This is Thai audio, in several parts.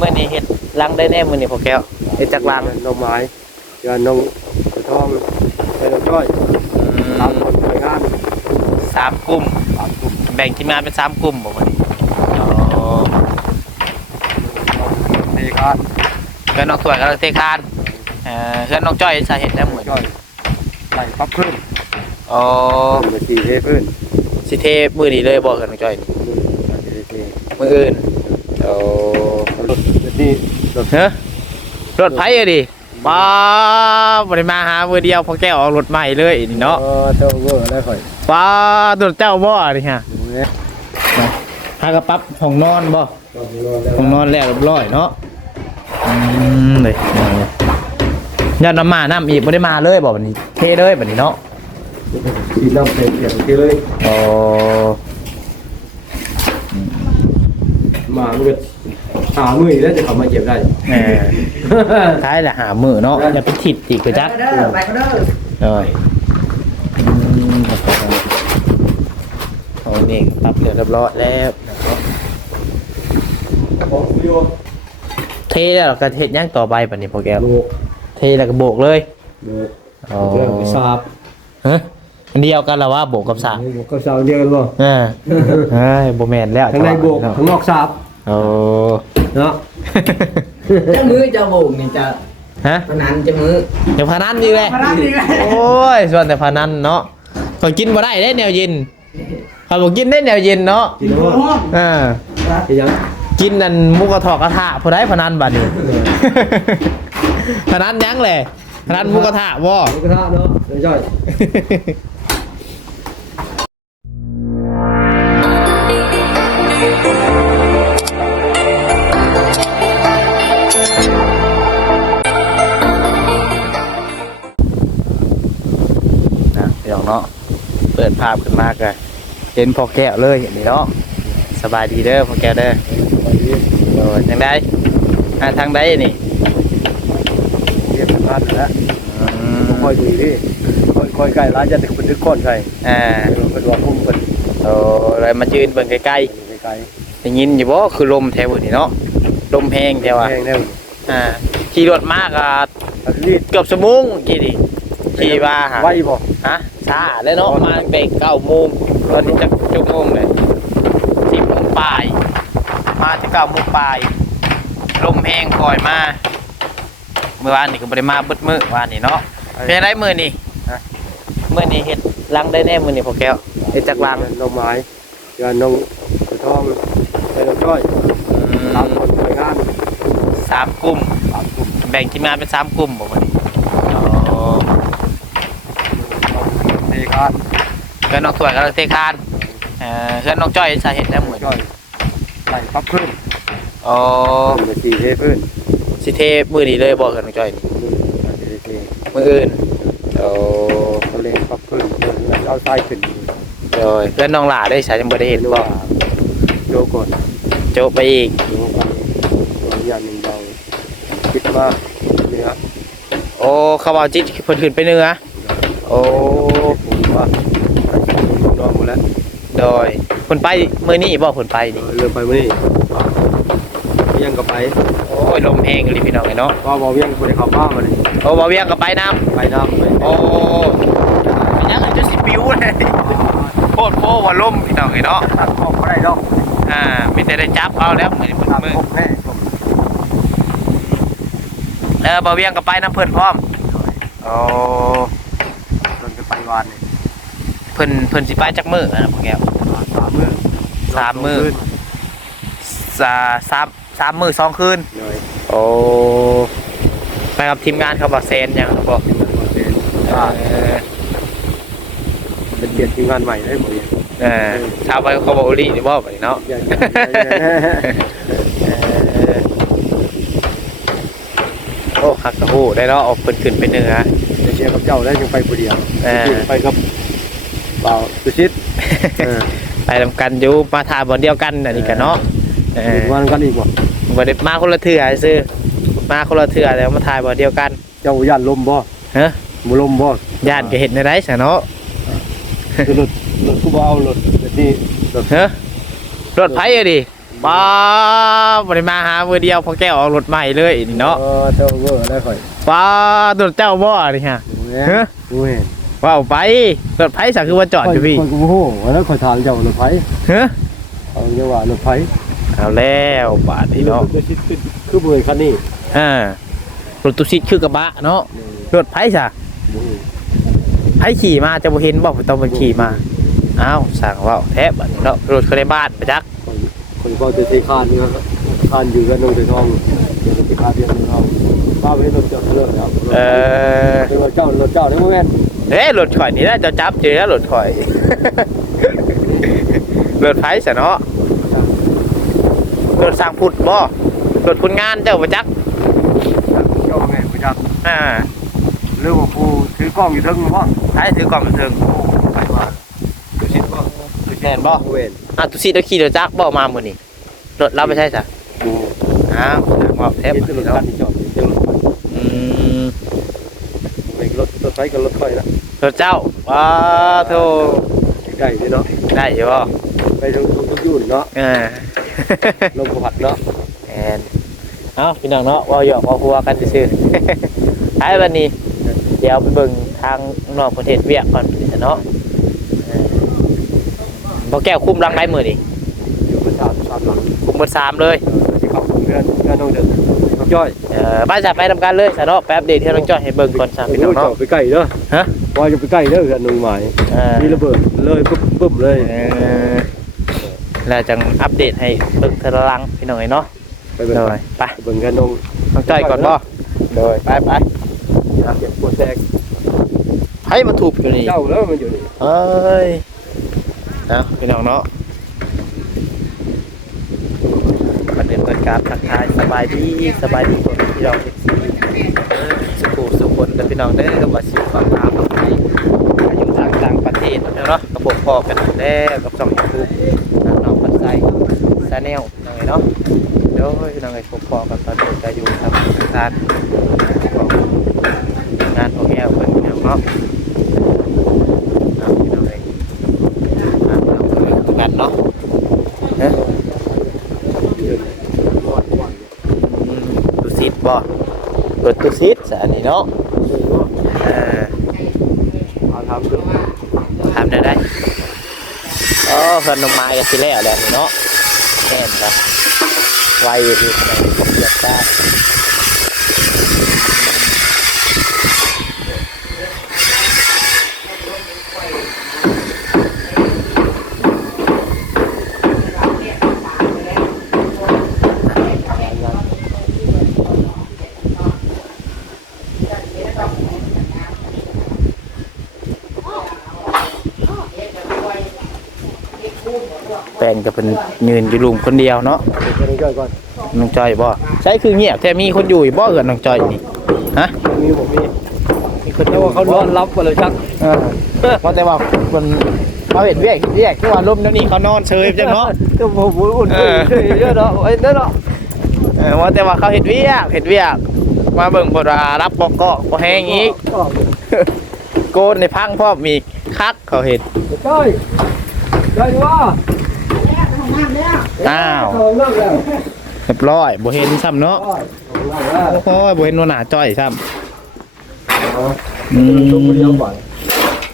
มื่อนี้เฮ็ดลังได้แน่มื่อนี้พอแก้วเฮ็ดจากลังน้องไม้ยานน้องกระท่องไปน้องจ้อยตามคนไปงานสามกลุ่มตามกลุ่มแบ่งทีมงานเป็นสามกลุ่มบอกว่าอ๋อเตะคานเพื่อนน้องสวยกับเตคานเอ่อเพื่อนน้องจ้อยสาเหตุได้หมดจ้อยไหลปั๊บขึ้นอ๋อขึ้นมาตีเทพื้นสิเทมือนี้เลยบอกเพื่อนน้องจ้อยมือเทมืออื่นโอ้รถ นี่รถเฮ้รถไผ่อะดิป้าบริมาหามือเดียวพอแก้วออกรถใหม่เลยนี่เนาะเออเจ้าเวอร์แล้วค่อยป้าตัวเจ้าบ่นี่ฮะดูเนี่ยหากระปั๊บห้องนอนบ่ต้องนอนแล้วห้องนอนแล้วเรียบร้อยเนาะอืมเลยยอดน้ำมาน้ำอีกไม่ได้มาเลยบอกวันนี้เทเลยแบบนี้เนาะสีน้ำเปลี่ยนเปลี่ยนที่เลยโอ้มาเมื่อ หามือแล้วจะเข้ามาเก็บได้แหมท้ายแหละหามือเนาะอย่าไปถิดอีกคือจักไปก็เด้อไปก็เด้อเลยอืมโอ้นี่ปรับเรียบร้อยแล้วของวิโอเทแล้วก็เทย่างต่อไปแบบนี้พอแก้วโลกเทแล้วก็โบกเลยโลกอ๋อเรื่องไปสาบฮะอันเดียวกันเหรอว่าโบกกับสามก็สาวเดียวกันบ่อ่าเฮ้ยโบแมนแล้วข้างในโบกข้างนอกสาบโอ้ เนาะ เจ้ามือเจ้าโบกนี่จะฮะพนันเจ้ามือเดี๋ยวพานันอยู่เลยพนันอีกแล้วโอ้ยส่วนแต่พานันเนาะขอยกินมาได้ได้แนวเย็นขอยบอกกินได้แนวเย็นเนาะกินแล้วบ่อ่ากินยังกินนั่นหมุกระทอกกระทะพอได้พนันบัดนี้ พนันยังเลยพนันหมุกระทะบ่ หมูกระทะเนาะเดี๋ยวจ้อย เดี๋ยวเนาะเปิดภาพขึ้นมากเลยเห็นพอแก้วเลยอย่างนี้เนาะสบายดีเด้อพอแก้วเด้อไปดีโอ้ยทางใดอ่าทางใดนี่เรียกพลาดแล้วอืค่อยมดูดิค่อยค่อยใกล้ร้านจะถึงบันทึกก้อนใช่อ่าเป็นว่าพุ่มเป็นโอ้อะไรมายืนเบิ่งใกล้ไกลๆได้ยินอยู่บ่คือลมแถวนี้เนาะลมแห้งแถวอะแห้งแน่อ่าขี่รถมากอะรีดเกือบชั่วโมงกี่ดิขี่ว่าหาไว้บ่ฮะ ช้าเลยเนาะมาตั้งแต่เก้าโมงตอนนี้จะชั่วโมงเลยสิบโมงปลาย มาที่เก้าโมงปลายลมแห้งก่อยมาเมื่อวานนี่ก็บริมาเบิดมือวานนี่เนาะเป็นไรมือนี่มือนี่เฮ็ดลังได้แน่มือนี่พอแก้วเฮ็ดจากลังน้องไม้ยานนงกระทองไปน้องจ้อยตามคนไปงานสามกลุ่มตามกลุ่มแบ่งทีมงานเป็นสามกลุ่มบอกว่านี่อ๋อ เตะคาน เพื่อนน้องสวยกับเตคานเอ่อเพื่อนน้องจ้อยสาเหตุได้หมดจ้อยไหลปั๊บขึ้นอ๋อขึ้นมาตีเทพื้นสิเทมือนี้เลยบอกเพื่อนน้องจ้อยนี่มือเทมืออื่นโอ้เขาเล่นปั๊บขึ้นแล้วเอาใต้ขึ้นโดยเพื่อนน้องหลาได้สายจังบ่ได้เห็นบอกโยก่อนโจะไปอีกโยก่อนตัวอย่างหนึ่งเบาคิดว่าเนื้อโอ้เขาเอาจิตเพิ่นขึ้นไปเหนือโอ้ ผมว่าน้องหมดแล้ว โดยเพิ่นไปมื้อนี้บ่เพิ่นไปนี่เรือไปมื้อนี้เวียงก็ไปโอ้ยลมแห้งเลยพี่น้องไอ้เนาะก็บ่เวียงบ่ได้เข้าบ้านมาเลยโอ้บ่เวียงก็ไปน้ำไปน้ำไปโอ้เป็นยังไงจะสิปิวเลยโคตรโคว่าล่มพี่น้องไอ้เนาะตัดออกบ่ได้ดอกอ่ามีแต่ได้จับเอาแล้วมือมือตัดมือออกแน่เออบ่เวียงก็ไปน้ำเพิ่นพร้อมโอ้จนจะไปวานนี่เพิ่นเพิ่นสิไปจักมื้อนะพวกแก้วสามมื้อสามมื้อสาสามสามมื้อสองคืนเลยโอ้ไปกับทีมงานเขาบอกเซนยังครับบอกอ่าเออเป็นเปลี่ยนทีมงานใหม่ได้บ่เนี่ยเออชาวไปเขาบอกอุลีนี่บอกไปเนาะใหญ่เออโอ้ฮักกะฮู้ได้เนาะออกเพิ่นขึ้นไปเหนือเชียร์กับเจ้าได้ยังไปผู้เดียวเออไปกับ เปล่าสุชิตเออไปทำกันอยู่มาทาบอลเดียวกันอันนี้กันเนาะเออวันกันอีกบ่บ่ได้มาคนละเถื่อซื้อมาคนละเถื่อแล้วมาถ่ายบอลเดียวกัน เจ้าย่านลมบ่ฮะบ่ลมบ่ญาติก็เห็นในไรซะเนาะคือรถรถกูบ่เอารถแบบนี้รถฮะรถไผอะดิรป้าบริมาหามือเดียวพอแก้วออกรถใหม่เลยนี่เนาะเออเจ้าเวอร์ได้ข่อยป้าตัวเจ้าบ่นี่ฮะดูแลฮะดูเห็น ว้าวไปรถไฟสักคือว่าจอดอยู่พี่ข่อยกูโอ้โหแล้วข่อยถามเจ้ารถไฟเฮ้ยเอาเรียกว่ารถไฟเอาแล้วบาทนี่เนาะคือเบอร์คันนี้อ่ารถตุซิดคือกระบะเนาะรถไฟสะไฟขี่มาจะบ่เห็นบ่ต้องมันขี่มาอ้าวสั่งว่าวแทบบัดนี้เนาะรถเขาได้บ้านไปจักคนก็จะใช้คานนี่ครับคานอยู่กันนงแต่ทองเดี๋ยวจะไปคานเดียวนึงเอาป้าไปรถเจ้าเลิกแล้วเออเป็นรถเจ้ารถเจ้าได้ไหมแม่น เอ้ยรถข่อยนี่น่าจะจับเจอแล้วรถข่อย รถไฟสะเนาะรถสร้างพุทธบ่รถคนงานเจ้าประจักษ์เจ้าแม่ไปจักอ่าเรื่องของผู้ถือกล้องอยู่ทึ่งมั้งใช้ถือกล่องถึงไปว่าดูชิดบ่แม่นบ่เว้นอะตุสิตะขี่รถจักรบ่มามื้อนี้รถเราไปใช่ซะดูอ้าวสั่งว่าแทบเห็นรถคันที่จอดอยู่จัง อืม เป็น รถรถไฟกับรถไฟนะรถเจ้าว้าโธ่ใกล้ๆนี่เนาะได้อยู่บ่ไปทุกทุกยุ่นเนาะอ่าลมผัดเนาะแอนเอ้าพี่น้องเนาะเว่าหยอกเว่าหัวกันซื่อๆไอ้วันนี้ เดี๋ยวไปเบิ่งทางนอกประเทศเวียกก่อนเนาะเออพอแก้วคุมรังได้มือดิอยู่ประชาชนหลังคุมเบอร์สามเลยที่เขาเพื่อนเพื่อนน้องเดินน้อง จ้อยเออบ้านจะไปทำการเลยสะเนาะแป๊บเดียวที่น้องจ้อยให้เบิ่งก่อนสามโอ้พี่น้องยจอเนาะดไปใกล้เด้อฮะว่าจะไปใกล้เด้อกันนุ่งหมายเออมีระเบิดเลยปุ๊บปุ๊บเลยเออแล้วจังอัปเดตให้เบิ่งเทอละลังพี่น้องเอ้ยเนาะไปเบิ่งโดยไปเบิ่งกันน้องน้องจ้อยก่อนบ่โดยไปไปเก็บปวดแตกให้มาถูกอยู่นี่เจ้าแล้วมันอยู่นี่เอ้ยเอาพี่น้องเนาะมาเดินเปิด การทักทายสบายดีสบายดีคนพี่น้องเอฟซีสุขุสุขคนและพี่น้องได้อว่าสิฟังตามไปอยู่ทางต่างประเทศเนาะกระบอกพอกันแล้วกับช่องยูทูบน้องปันไซซาแนลน้องไงเนาะเดี๋ยวพี่น้องไอ้พบพอกันตอนนี้จะอยู่ทางการงงานของแอลเพิ่นเนาะ เอาพี่น้องเอ้ยอะเอาไปเลยกันเนาะเอ๊ะอืมตุซิด บ่รถตุซิดสอันนี้เนาะเออเอาทำดูทำได้ได้อ๋อเพิ่นนมไม้กันสิแล้วแหละนี่เนาะแน่นครับไวอยู่ที่ไหนเกียดได้ ก็เป็นยืนอยู่ลุมคนเดียวเนาะเดี๋ยวน้องจ้อยก่อนน้องจอยบ่ใช่คือเงียบแต่มีคนอยู่อยู่บ่เกิดน้องจอยนี่ฮะมีผมมีมีคนแต่ว่าเขานอนรับกันเลยชักเออเพราะแต่ว่ามันมาเห็นเวียกเห็นเวียกที่ว่าลมแล้วนี่เขานอนเฉยจังเนาะก็ผมอุ่นเออเยอะเนาะไอ้นั่นเนาะเออว่าแต่ว่าเขาเห็นเวียกเห็นเวียก มาเบิ่งบทว่ารับบอกเกาะบ่แห้งอีกโกนในพังพร้อมมีคักเขาเห็นจ้อยจ้อยว่า อ้าวเขาเลิกแล้วเรียบร้อยบ่เห็นซ้ำเนาะจ้อยเขาเลิกแล้วโอ้ยบ่เห็นหัวหน้าจ้อยซ้ำอืม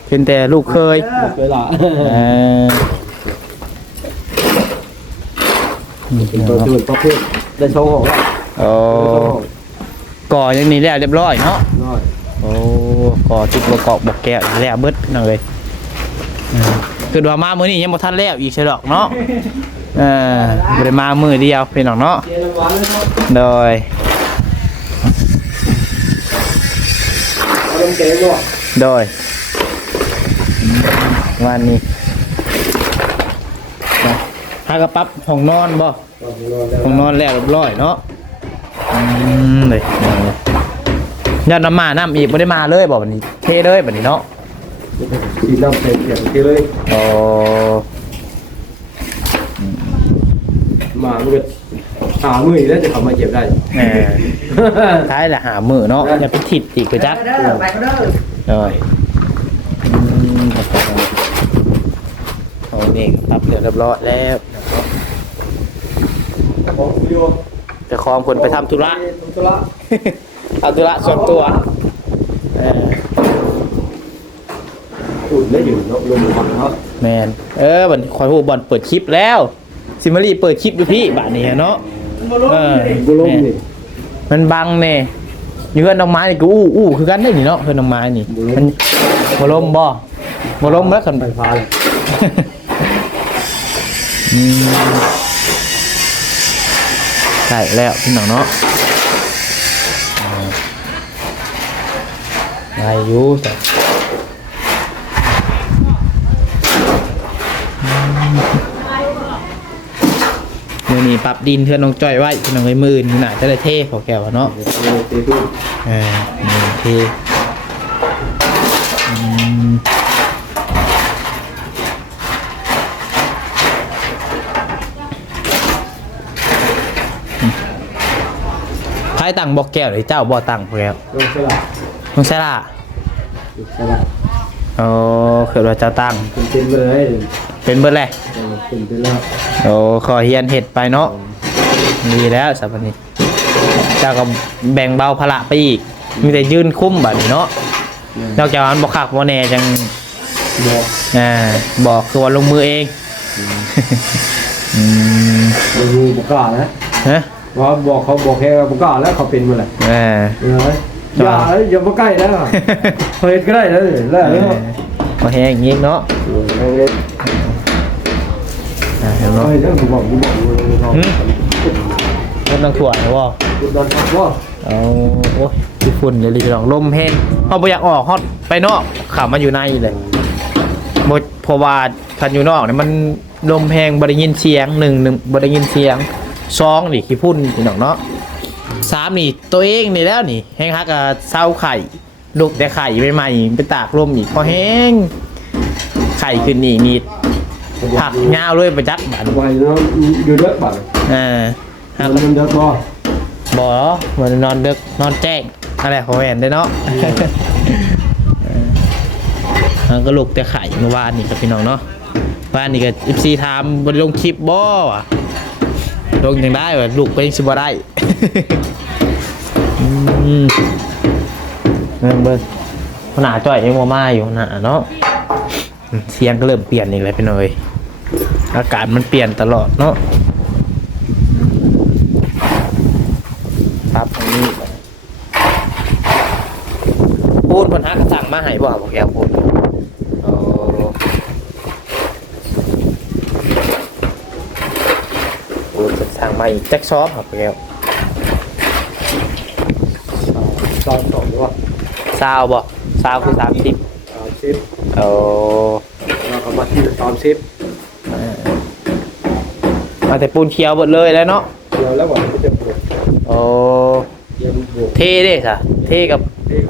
เป็นแต่ลูกเคยเวลาเออเปิดเนาะตื่นประเภทได้โชว์ของแล้วโอ้ก่อย่างนี้แล้วเรียบร้อยเนาะโอ้ก่อจุดประกอบบอกแก้วแล้วเบิดนั่นเลยอืม คือว่ามามื้อนี้ยังบ่ทันแล้วอีกใช่ดอกเนาะเออบ่ได้มามื้อเดียวพี่น้องเนาะเจริญวันเลยครับโดยเอาลงเตะบ่โดยอืมวันนี้มาหากระปับห้องนอนบ่ห้องนอนแล้วเรียบร้อยเนาะอืมเลยยอดน้ำมาน้ำอีกไม่ได้มาเลยบอกวันนี้เทเลยแบบนี้เนาะ สีน้ำเตะเปลี่ยนทีเลยโอ้มาเมื่อหามือแล้วจะขับมาเก็บได้แหมท้ายแหละหามือเนาะอย่าไปถิดอีกไปจักไปเด้อไปเด้อเลยอืมโอ้นี่ปรับเรียบร้อยแล้วของวิดีโอเจะคลองคนไปทำธุระธุระทำธุระส่วนตัวเอออุ่น ได้อยู่เนาะลมมันเนาะแมนเออบันคอยหูบอลเปิดคลิปแล้ว ซิมารีเปิดคลิปดูพี่บ้านนี้เนาะเออบุลมนี่มันบังเน่อยู่เพื่อนดอกไม้นี่ก็อู้อู้คือกันได้นี่เนาะเพื่อนดอกไม้นี่มันบลมบ่บลมแล้วกันไฟฟ้าเลยอืมใช่แล้วพี่น้องเนาะอ่าได้อยู่แต่อืมมื่อนี้ ปรับดินเพื่อนน้องจ้อยไว้พี่น้องไว้มืออื่นนี่น่าจะได้เท่เขาแก้วเนาะเตะตู้เออนี่เท่อืมใครตั้งบอกแก้วหรือเจ้าบ่ตั้งพวกแก้วลงสลับมึงใช่ล่ะสลับโอ้คือว่าเจ้าตั้งเป็นเป็นเลย เป็นเบิดแหละเป็นเป็นแล้วโอ้ขอเฮียนเห็ดไปเนาะดีแล้วสัปนี้เจ้าก็แบ่งเบาภาระไปอีก มีแต่ยืนคุ้มแบบนี้เนาะนอกจากนั้นบอกขักว่าแน่จังบอกอ่าบอกคือว่าลงมือเองอืมลงมือบุกล้านะฮะว่าบอกเขาบอกแค่ว่าบุกล้าแล้วเขาเป็นมาเลยอ่าเอออย่าอย่ามาใกล้นะเขาเห็นก็ได้นะแล้วเออ แห้งอย่างงี้เนาะเห็นอ่าเห็นเขาเนาะเห็นแล้วผมบอกผมบอกเขาเริ่มต้องถั่วนะว่าคุณดอนครับว่าเอาโอ้ยที่ฝุ่นเลยลีลองลมแห้งเขาบ่อยากออกฮอดไปนอกขามันอยู่ในเลยบ่เพราะว่าคันอยู่นอกเนี่ยมันลมแห้งบ่ได้ยินเสียงหนึ่งหนึ่งบ่ได้ยินเสียงสองนี่ขี้พุ่นพี่น้องเนาะสามนี่ตัวเองนี่แล้วนี่แห้งฮักกับเศร้าไข่ ลูกแต่ไข่ใหม่ๆไปตากลมอีกพอแห้ง ไข่ขึ้นนี่นี่ผักยาวเลยประจักษ์บันไว้แล้วอยู่เลือดบัตรอ่าฮักมันเลือดบ่บ่เหมือนนอนดึกนอนแจ้งอะไรของแม่นได้อเนาะเออก็ลูกแต่ไข่เมื่อวานนี่กับพี่น้องเนาะวานนี่ก็อิซีทามบนลงคลิปบ่อะลงยังได้วะลูกเป็นสิบ่ได้อืม เบิ่งเบิ่งขนาดจ่อยยังมามาอยู่หนาเนาะอืมเสียงก็เริ่มเปลี่ยนอีกแล้วพี่น้อยอากาศมันเปลี่ยนตลอดเนาะครับตรงนี้ปูนเพนหากระสั่งมาให้บ่บอกแกวปูนโอ้ปูนจะสั่งมาอีกแจ็คซอฟครับแกวตอนสอ งว่าซาวบ่ซาวคือสามสิบสามสิบโอ้เราก็มาที่สามสิบมาแต่ปูนเขียวหมดเลยแล้วเนาะเดียวแล้วว่ามันจะบวกโอ้เย็นบวกเท่เด้สะเท่กับ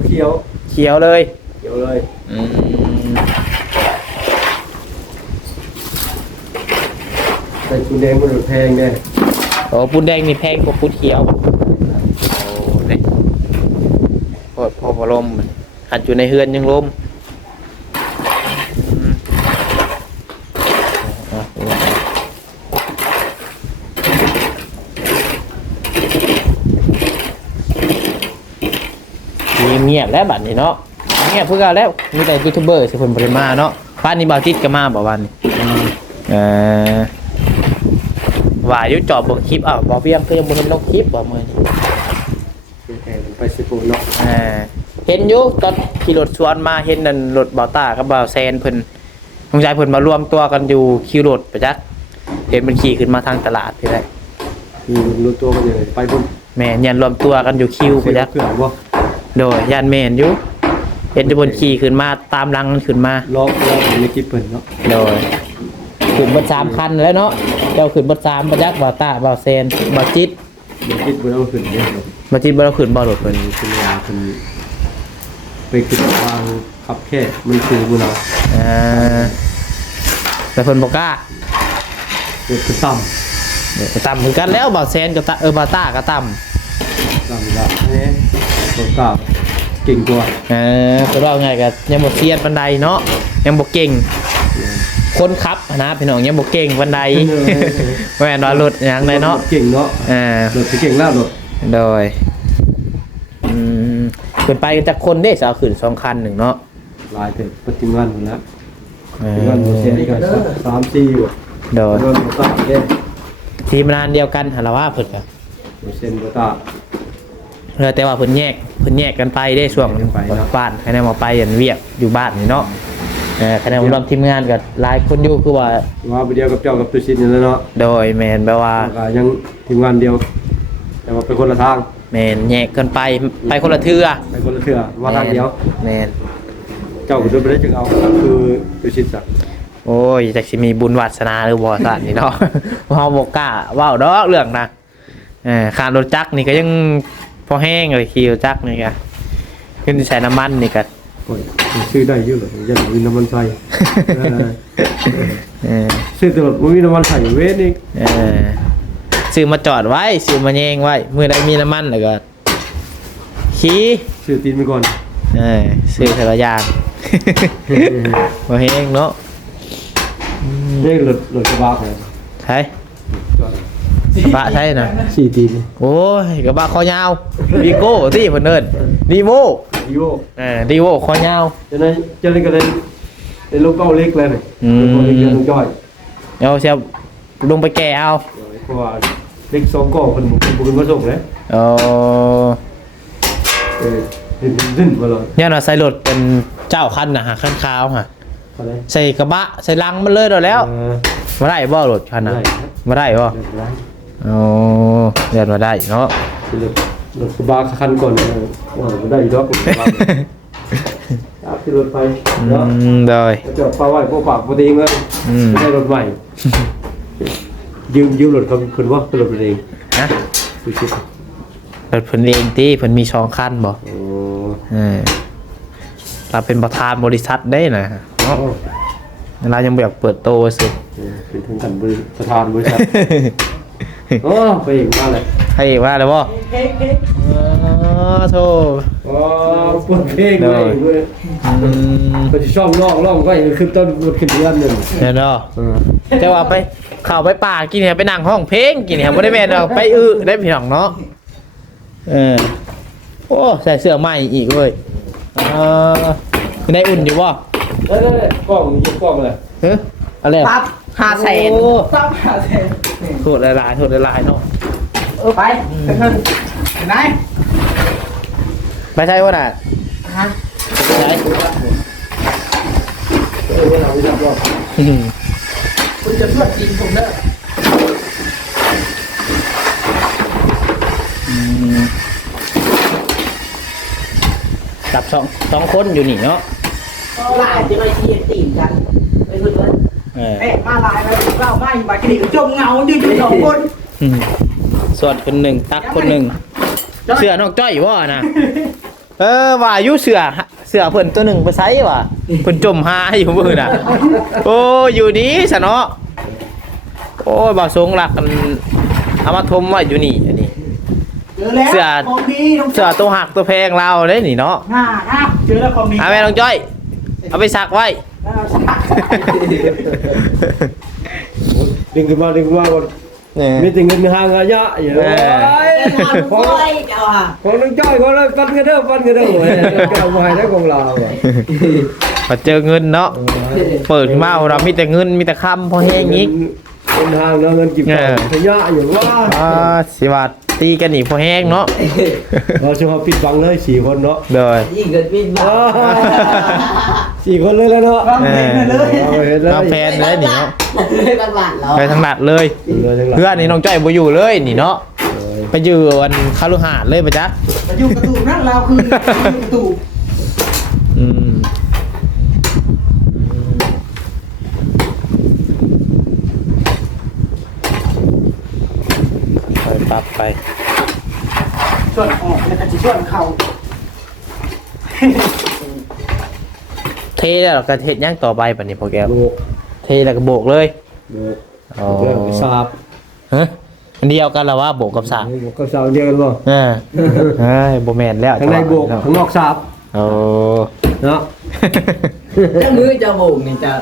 เขียวเขียวเลยเขียวเลยอืมแต่คุณแดงมันแพงเนี่ยโอ้ปูนแดงนี่แพงกว่าปูนเขียวโอ้เนี่ย พอพอพอลมหัดอยู่ในเฮือนยังลมอืมอะเงียบๆแล้วบัดนี้เนาะเงียบเพื่อกันแล้วมีแต่ยูทูบเบอร์สิคนบริมาเนาะบ้านนี้บาวติดก็มาบอกวันนี้เออว่าอยู่จอบเบิ่งคลิปอ้าวบ่เพียงคือยังบ่เห็นลงคลิปบ่มื้อนี้แพงไปสิปูเนาะอ่า เห็นอยู่ตอนขี่รถสวนมาเห็นนั่นรถบ่าวต้ากับบ่าวแซนเพิ่นสงสัยเพิ่นมารวมตัวกันอยู่ขี่รถประจักษ์เห็นมันขี่ขึ้นมาทางตลาดพี่ได้มีรู้ตัวกันยังไงไปบนแม่นยันรวมตัวกันอยู่คิวประจักษ์เพื่อนว่าโดยยันแม่นอยู่เห็นอยู่บนขี่ขึ้นมาตามหลังมันขึ้นมาล็อกล็อกในคลิปเปิดเนาะโดยขึ้นเบดสามคันแล้วเนาะเจ้าขึ้นเบดสามประจักษ์บ่าวต้าบ่าวแซนบ่าวจิตในคลิปเปิดเอาขึ้นเนี่ยบ่าวจิตบ่เราขึ้นบ่รถเป็เพิ่นนคุณยาเป็น ไปขึ้นทางขับแค่มันคือบุญเอาอ่าแต่เพิ่นบ่กล้าเกิดขึ้นต่เดี๋ยวก็ต่ำเหมือนกันแล้วบ่าวแซนกับตาเออบาวต้าก็ต่ำำต่ำละเนี่ยตัวกล้าเก่งกว่าเออคือว่าไงกันยังบกเซียนปันไดเนาะยังบกเก่ง คนขับนะพี่น้องยังบ่เก่งวันใดแม่นว่ารถหยังไดเนาะเก่งเนาะอ่ารถที่เก่งแล้วรถโดยอื มขึ้นไปกันจากคนเด้สาวขึ้นสองคันหนึ่งเนาะลายเต็มปฏิงานหมดแล้วเอปฏิงานหมดเสียอกันสามสี่อยู่โดยโดนประตาเด้ทีมงานเดียวกันหาละว่าเพิ่นก็เส้นประตาเออแต่ว่าเพิ่นแยกเพิ่นแยกกันไปได้ช่วงแยกกันไปเนาะบ้านคะแนนมาไปอันเวียกอยู่บ้านนี่เนาะเออคะแนนรวมทีมงานกับหลายคนอยู่คือว่าว่าไปเดียวกับเจ้ากับตุชินนี่แหล้วเนาะโดยแมนแปลว่าแล้วก็ยังทีมงานเดียว แต่ว่าเป็นคนละทาง แมนแยกกันไปไปคนละเทือไปคนละเทื่อว่าทางเดียวแมนเจ้าก็จะไปได้จึงเอาคือตุชินสักโอ้ยจักสิมีบุญวาสนาหรือบ่สันนี่เนาะเฮาบ่กล้าเว้าดอกเรื่องนะเออคารรถจักรนี่ก็ยังพอแห้งเลยขี่รถจักรนี่ก็ขึ้นใส่น้ำมันนี่ก็โอ้ยซื้อได้เยอะเลยยันมีน้ำมันใส่เออเออซื้อตลอดบ่มีน้ำมันใส่เว้นอีกเออ ซื้อมาจอดไว้ซื้อมาแยงไว้มื้อใดมีน้ำมันแล้วก็ขี่ซื้อตีนไปก่อนเออซื้อแต่ละอย่าง บ่แห้งเนาะนี่รถรถกระบะของใช่กระบะใช่นะสี่ตีนโอ้ยกระบะคอยาววีโก้ที่เพิ่นเอิ้นดีโมอีโวเออดีโมคอยาวจะนั้นจะเล่นกันเลยเป็นลูกเก้าเล็กเลยนี่อืมลูกเก้าเล็กเดียวลูกย่อยเดี๋ยวเสียลงไปแก่เอาเพราะว่า เล็กสองก้อคนคนบุญมาส่งเลยเออเออดิ้นดิ้นมาเลยเนี่ยเราใส่รถเป็นเจ้าคันนะฮะคันขาวฮะอะไรใส่กระบะใส่ลังมันเลยเดี๋ยวแล้วเออมาได้บ่รถคันน่ะได้ครับมาได้บ่เรียบร้อยโอ้เรียนมาได้เนาะคือรถรถกระบะคันก่อนเออว่ามันได้อีกดอกกระบะครับที่รถไฟอืเนาะมโดย จอดปลาไหวพวกปากพอดีเลยอืมไม่ได้รถใหม่ ยืมยืมรถเขาคุณว่าเป็นรถเองนะดูชิดรถเพิ่นเองที่เพิ่นมีช่องคันบ่โอ้เออเราเป็นประธานบริษัทได้นะเนาะเรายังบ่อยากเปิดโตสิเป็นถึงกันบริประธานบริษัทโอ้ไปเองมาเลยให้อีกว่าเลยบ่เค้กเค้กอ๋อโธ่ โอ้ปวดเพลงเลยเว้ยอืมก็จะช่องร่องร่องก็ยังขึ้นต้นบทขึ้นเดือนหนึ่งเดี๋ยวเนาะเออจะว่าไปเข้าไปป่ากินเนี่ยไปนั่งห้องเพลงกินเนี่ยบ่ได้แม่นดอกไปอื้อได้พี่น้องเนาะเออโอ้ใส่เสื้อใหม่อีกเว้ยเออในอุ่นอยู่บ่เอ้ยกล้องยกกล้องเลยเฮ้ยอะไรอะปั๊บห้าแสนโอ้ปั๊บห้าแสนโทษหลายๆโทษหลายๆเนาะเออไปไปเถอะไปไหน ไม่ใช่ว่าน่ะฮะไม่ใช่เออเวลาไม่จับรอบอืมคุณจะตรวจจริงผมเด้อจับสองสองคนอยู่นี่เนาะลายจะไปเทียนตีนกันไปเพื่อนเออเอ๊ะมาลายไปเล่าไม่บาดกระดิ่งจมเงาอยู่อยู่สองคนอืมส่วนคนหนึ่งตักคนหนึ่งเสือนอกจ้อยว่านะ เออว่าอยู่เสือเสือเพิ่นตัวหนึ่งไปไซว่ะเพิ่นจมหาอยู่มือน่ะ โอ้อยู่ดีสะเนาะโอ้ยบ่าวสงหลักกันเอามาทมไว้อยู่นี่อันนี้ เจอแล้วเสือของดีน้องเสือตัวหักตัวแพงเราเด้นี่เนาะหน้าหน้าเจอแล้วของดีเอาแม่น้องจ้อย เอาไปซักไว้หน้าสักดึงขึ้นมาดึงขึ้นมาก่อนเนี่ยมีแต่เงินห่างระยะอยู่เออของโอ้ยเจ้าอะของน้องจ้อยของเราปันกันเด้อปันกันเด้อโอ้ยเก้าไม้ได้ของเราอะพอเจอเงินเนาะเปิดขึ้นมาเรามีแต่เงินมีแต่คำพอแห้งอีก เงินห่างเนาะเงินกี่บาทระยะอยู่ว่า อ่าสิบาท ตีกันอีกพอแห้งเนาะเราช่วยปิดบังเลยสี่คนเนาะเลยยิ่งเกิดวิ่งมาสี่คนเลยแล้วเนาะฟังเพลงมาเลยเอาเห็นแล้วมาแฟนเลยนี่เนาะเลยตั้งหลานเราไปทางหลัดเลยเลยทั้งหลังเพื่อนนี่น้องจ้อยบ่อยู่เลยนี่เนาะไปอยู่วันคารุหาดเลยปะจ๊ะมาอยู่กระตูกนั่นเราคือกระตูก อืมไปปรับไป ส่วนออกแล้วก็จะส่วนเขาเทแล้วเราก็เทย่างต่อไปปะนี่โปรแกรมลูกเทแล้วก็โบกเลยลูกอ๋อเรื่องสาบฮะอันเดียวกันเหรอว่าโบกกับสากก็สาบเดียวกันบ่เออเฮ้ยโบแมนแล้วข้างในโบกข้างนอกสาบโอ้เนาะเจ้ามือเจ้าโบกนี่จะ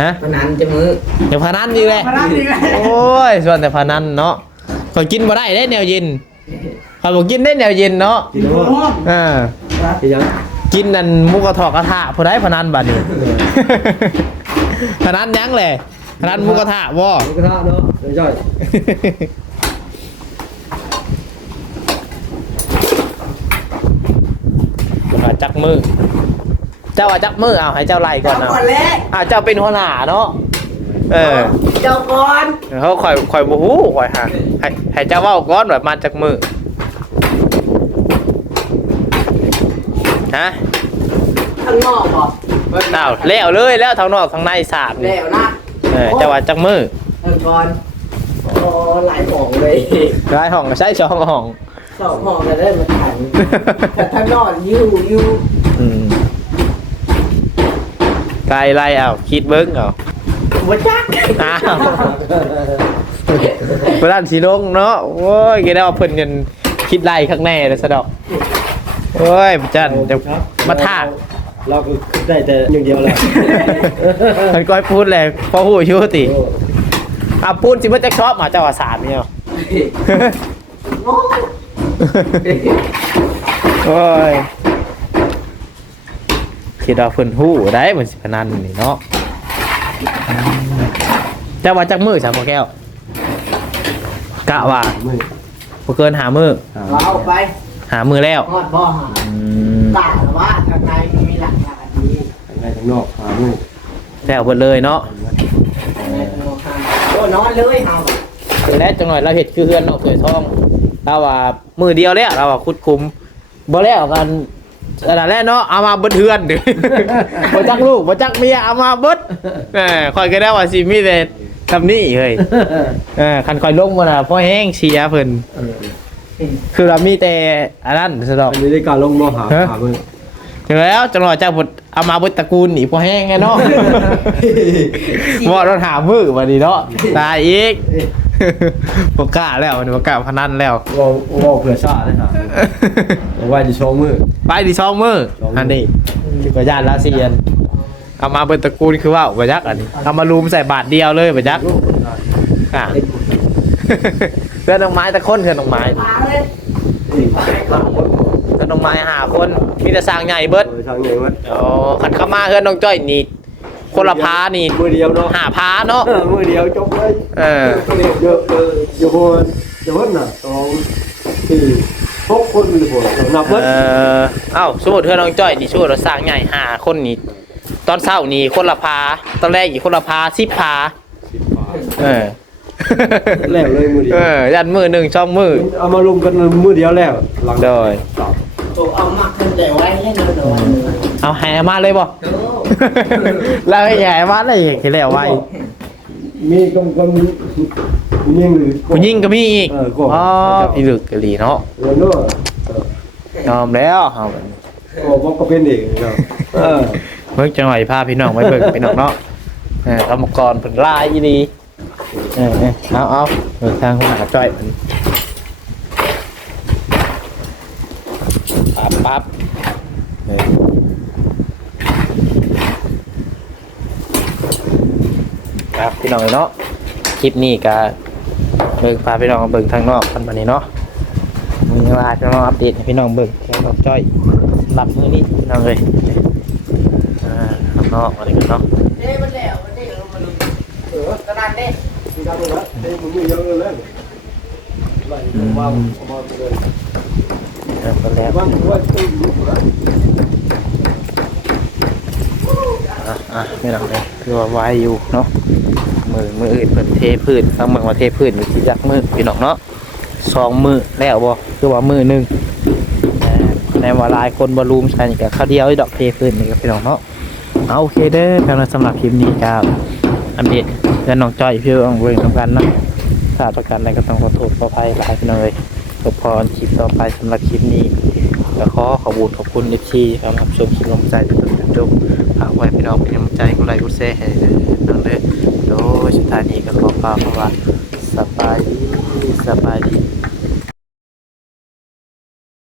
ฮะพนันจะมือเดี๋ยวพนันอีกแหละพนันอีกแล้วโอ้ยส่วนแต่พนันเนาะ ข่อยกินบ่ได้ได้แนวเย็นข่อยบ่กินได้แนวเย็นเนาะกินแล้วห้องเออกินยังกินนั่นหมุกกระทอกกระทะผู้ใดพนันบัดนี้พนันหยังแหละพนันหมุกกระทะบ่หมูกระทะเนาะไม่ใช่มาจักมือ เจ้าว่าจักมือเอาให้เจ้าไล่ก่อนเจ้าเอาก่อนแรกอ่าเจ้าเป็นหัวหน้าเนาะ เออ เจ้าก่อนเขาคอยคอยบูฮู้คอยหาให้ให้เจ้าเว้าก่อนแบบมาจากมือฮะข้างนอกบอกอ้าวแล้วเลยแล้วทางนอกทางในสามนี่แล้วนะเออเจ้าว่าจากมือเออก่อนโอ้หลายหมองเลยรายห้องก็ใช้ช่องห้องสองหมองจะได้มาถ่ายแต่ถ้านอนอยู่อยู่อืมไกลไล่เอาคิดเบิ้งเอา หัวจักอ้าวพระด้านสีลงเนาะโอ้ยแกได้ว่าเพิ่นยันคิดไล่ข้างในเลยสะดอกโอ้ยจันจะมาท่าเราก็ได้แต่อย่างเดียวแหละมันก้อยพูดเลยพอหูชูติอะพูดจิมันจะชอบหมาเจ้าว่าสามเนี่ยโอ้โอ้ยคิดว่าเพิ่นหู้ได้เหมือนสิพนันนี่เนาะ อืมเจ้าว่าจักมือสามพ่อแก้ว กะว่ามือบ่เกินหามือเอาไปหามือแล้วหอดบ่อหาอืมตาว่าทางในมีหลักฐานดีข้างในข้างนอกหามือแล้วเบิดเลยเนาะโอ้นอนเลยเอาและจังหน่อยเราเห็ดคือเฮือนนอกเผยทองเราว่ามือเดียวแล้วเราว่าคุดคุมบ่แล้วกันอันนั้นแหละเนาะเอามาเบิดเฮือนเด้อบ่จักลูกบ่จักเมียเอามาเบิด แหมคอยก็ได้ว่าสิมีแต่ทำนี่เฮ้ยเออคันคอยลงมาน่ะพอแห้งเชียร์เพิ่นคือเรามีแต่อันนั้นสะดอกอันนี้ได้การลงมอหาหามือถึงแล้วจังหน่อยจักเพิ่นเอามาเบิดตระกูลนี่พอแห้งไงเนาะบ่เราถามมือบัดนี้เนาะตายอีกบ่กล้าแล้วมันบ่กล้าพนันแล้วว่าว่าเผื่อชาติได้หาเอาไว้จะโชว์มือไปดิช่องมือช่องมืออัอันนี้คือกระยานลาเซียน เอามาเป็นตระกูลคือว่าบะยักอันนี้เอามารูมใส่บาทเดียวเลยบะยักอะเพื่อนน้องไม้ตะคนเพื่อนน้องไม้มาเลยนี่ข้าวหมดเพื่อนน้องไม้หาคนมีแต่สร้างใหญ่เบิดทางไหนวะอ๋อขันเข้ามาเพื่อนน้องจ้อยนี่คนละพานี่มือเดียวเนาะหาพาเนาะมือเดียวจบเลยเออเยอะเยอะเยอะคนเยอะคนน่ะสองสี่หกคนเลยผมนับเอเบิดอเอ้าสมมติเพื่อนน้องจ้อยนี่ช่วยเราสร้างใหญ่หาคนนี่ ตอนเช้านี่คนละพา ตอนแรกอีกคนละพาสิบพา สิบฝาเออแล้วเลยมือเดียว เออยันมือหนึ่งช่องมือเอามารวมกันมือเดียวแล้วหลังโดยสามโอ้เอามาขึ้นแต่ไว้ให้นอนนอนเอาแห่มาเลยบ่โอ้แล้วให้แห่มาเลยอย่างที่แล้วไว้มีกำกำมียิงหรือ ผู้หญิงก็มีอีกเออก็ อ๋อพี่ลึกกะหลีเนาะเงินด้วยยอมแล้วเอาโอ้บอกก็เป็นเด็กเนาะเออ เพิ่งจังหน่อยพาพี่น้องไปเบิ่งพี่น้องเนาะเออกรรมกรเพิ่นลายอีดีเออเออเอาเอาเดินทางหาจ้อยมันปั๊บปั๊บเออครับพี่น้องเนาะคลิปนี้ก็เบิ่งพาพี่น้องมาเบิ่งทางนอกกันบัดนี้เนาะมีเวลาพี่น้องอัปเดตให้พี่น้องเบิ่งแค่ดอกจ้อยสำหรับมื้อนี้พี่น้องเลยอ่าข้าง นอกอะไรกันเนาะเด้มันแล้วมันได้ลงมาดูเออกระดานเด้มีการเลยนะเด็กมึงเยอะเลยเลยไล่ว่าว่าเลยเออแล้วว่าว่าตื้อนะอะอะไม่หลังเลยคือว่าไว้อยู่เนาะมือมืออื่นเพิ่นเทพื้นทั้งเมืองว่าเทพื้นอยู่ที่ยักมือพี่น้องเนาะสองมือแล้วบ่คือว่ามือหนึ่งในว่าลายคนบ่รูมใช่นี่ก็ข้าวเดียวไอ้ดอกเทพื้นนี่ก็พี่น้องเนาะ เอาโอเคเด้อสำหรับสำหรับคลิปนี้ครับอัปเดตเรื่องน้องจอยพี่น้องเบิ่งทำกันนะถ้าประกันอะไรก็ต้องขอโทษขออภัยหลายพี่น้องเลยจบพรคลิปต่อไปสำหรับคลิปนี้ก็ขอขอบคุณขอบคุณเอฟซีสำหรับชมคลิปลงใจจนจนจบฝากไว้พี่น้องเป็นกำลังใจกดไลกดแชร์ให้น้องเด้อโดยสุดท้ายนี้ก็ขอฝากคำว่าสบายดีสบายดี